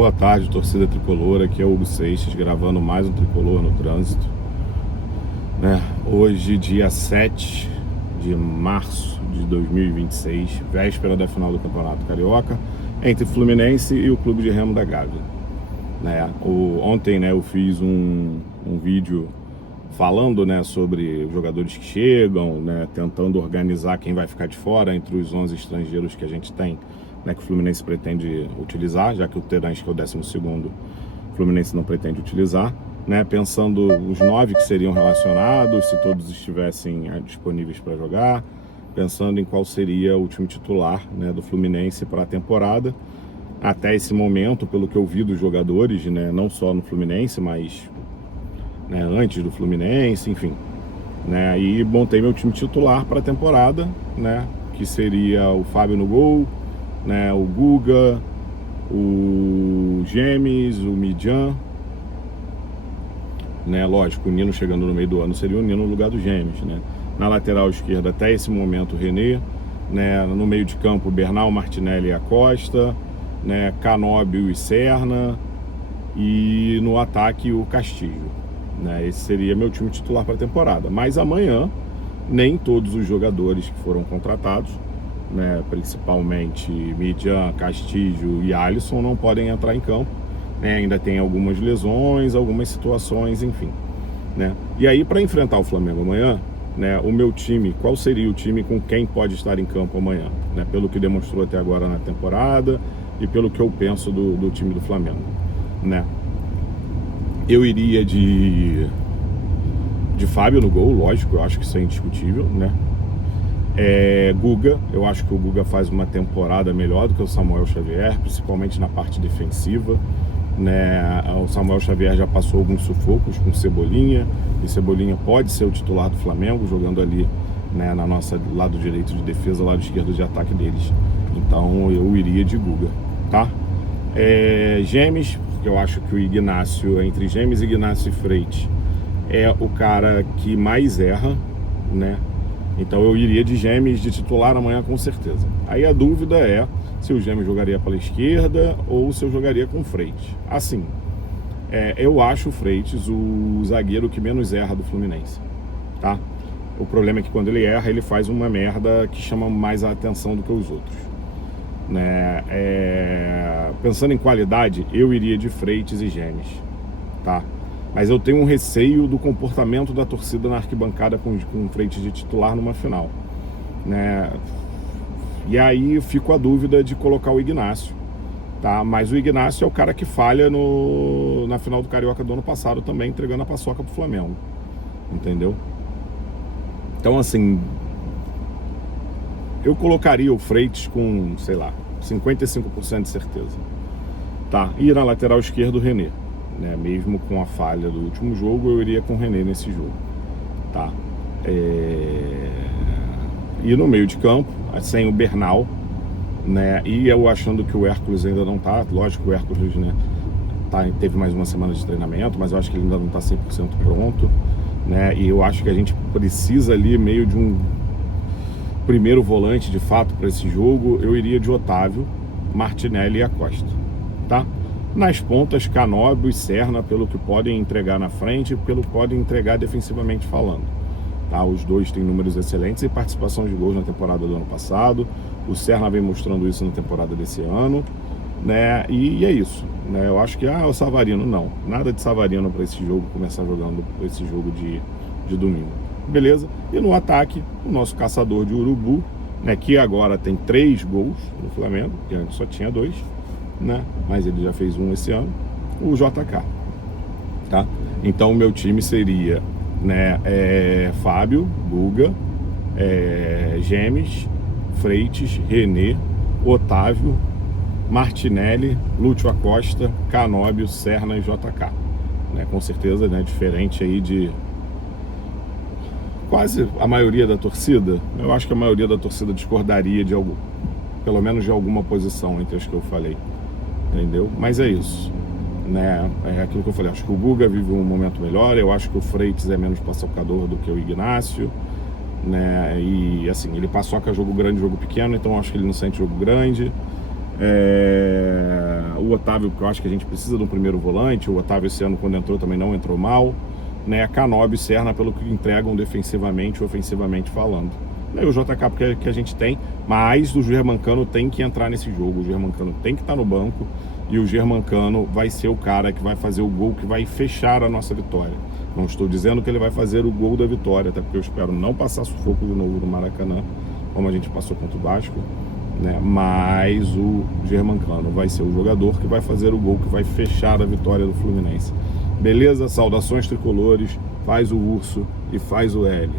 Boa tarde, torcida tricolor. Aqui é o Hugo Seixas, gravando mais um Tricolor no Trânsito, né? Hoje, dia 7 de março de 2026, véspera da final do Campeonato Carioca, entre Fluminense e o Clube de Remo da Gávea, né? Ontem, né, eu fiz um vídeo falando, né, sobre os jogadores que chegam, né, tentando organizar quem vai ficar de fora entre os 11 estrangeiros que a gente tem, né, que o Fluminense pretende utilizar, já que o Terãs, que é o 12º, o Fluminense não pretende utilizar, né, pensando os 9 que seriam relacionados, se todos estivessem disponíveis para jogar, pensando em qual seria o time titular, né, do Fluminense para a temporada. Até esse momento, pelo que eu vi dos jogadores, né, não só no Fluminense, mas, né, antes do Fluminense, enfim, né, e montei meu time titular para a temporada, né, que seria o Fábio no gol, né, o Guga, o Gemes, o Midjan, né, lógico, o Nino chegando no meio do ano seria o Nino no lugar do Gemes, né. Na lateral esquerda, até esse momento, o René, né, no meio de campo, Bernal, Martinelli e Acosta, né, Canóbio e Serna, e no ataque o Castilho, né. Esse seria meu time titular para a temporada. Mas amanhã, nem todos os jogadores que foram contratados, né, principalmente Midjan, Castilho e Alisson, não podem entrar em campo, né, ainda tem algumas lesões, algumas situações, enfim, né. E aí, para enfrentar o Flamengo amanhã, né, o meu time, qual seria o time com quem pode estar em campo amanhã, né, pelo que demonstrou até agora na temporada e pelo que eu penso do time do Flamengo, né. Eu iria de Fábio no gol, lógico, eu acho que isso é indiscutível, né. Guga, eu acho que o Guga faz uma temporada melhor do que o Samuel Xavier, principalmente na parte defensiva, né? O Samuel Xavier já passou alguns sufocos com Cebolinha, e Cebolinha pode ser o titular do Flamengo, jogando ali, né, na nossa lado direito de defesa, lado esquerdo de ataque deles. Então eu iria de Guga, tá? Gemes, porque eu acho que o Ignacio, entre Gemes, Ignacio e Freitas, é o cara que mais erra, né? Então eu iria de Gemes de titular amanhã com certeza. Aí a dúvida é se o Gemes jogaria pela esquerda ou se eu jogaria com o Freitas. Assim, eu acho o Freitas o zagueiro que menos erra do Fluminense, tá? O problema é que quando ele erra, ele faz uma merda que chama mais a atenção do que os outros, né? Pensando em qualidade, eu iria de Freitas e Gemes, tá? Mas eu tenho um receio do comportamento da torcida na arquibancada com o Freitas de titular numa final, né? E aí eu fico a dúvida de colocar o Ignacio, tá? Mas o Ignacio é o cara que falha na final do Carioca do ano passado também, entregando a paçoca pro Flamengo, entendeu? Então, assim, eu colocaria o Freitas com, sei lá, 55% de certeza, tá? E na lateral esquerda o René, né? Mesmo com a falha do último jogo, eu iria com o René nesse jogo, tá? E no meio de campo, sem o Bernal, né? E eu achando que o Hércules ainda não tá, lógico que o Hércules, né, teve mais uma semana de treinamento, mas eu acho que ele ainda não tá 100% pronto, né? E eu acho que a gente precisa ali meio de um primeiro volante de fato para esse jogo. Eu iria de Otávio, Martinelli e Acosta, tá? Nas pontas, Canóbio e Serna, pelo que podem entregar na frente e pelo que podem entregar defensivamente falando, tá? Os dois têm números excelentes e participação de gols na temporada do ano passado. O Serna vem mostrando isso na temporada desse ano, né? E é isso, né? Eu acho que o Savarino, não, nada de Savarino para esse jogo, começar jogando esse jogo de domingo, beleza? E no ataque, o nosso caçador de urubu, né, que agora tem 3 gols no Flamengo, que antes só tinha 2, né? Mas ele já fez 1 esse ano, o JK, tá? Então o meu time seria, né, Fábio, Guga, Gemes, Freitas, René, Otávio, Martinelli, Lúcio Acosta, Canóbio, Serna e JK, né? Com certeza, né, diferente aí de quase a maioria da torcida. Eu acho que a maioria da torcida discordaria de algo, pelo menos de alguma posição entre as que eu falei, entendeu? Mas é isso, né? É aquilo que eu falei, acho que o Guga vive um momento melhor, eu acho que o Freitas é menos paçocador do que o Ignacio, né? E assim, ele paçoca jogo grande, jogo pequeno, então eu acho que ele não sente jogo grande. O Otávio, que eu acho que a gente precisa de um primeiro volante. O Otávio esse ano, quando entrou, também não entrou mal, né? Canóbio e Serna, pelo que entregam defensivamente e ofensivamente falando. E o JK que a gente tem, mas o Germancano tem que entrar nesse jogo. O Germancano tem que estar no banco, e o Germancano vai ser o cara que vai fazer o gol que vai fechar a nossa vitória. Não estou dizendo que ele vai fazer o gol da vitória, até porque eu espero não passar sufoco de novo no Maracanã, como a gente passou contra o Vasco, né? Mas o Germancano vai ser o jogador que vai fazer o gol que vai fechar a vitória do Fluminense. Beleza? Saudações tricolores, faz o urso e faz o L.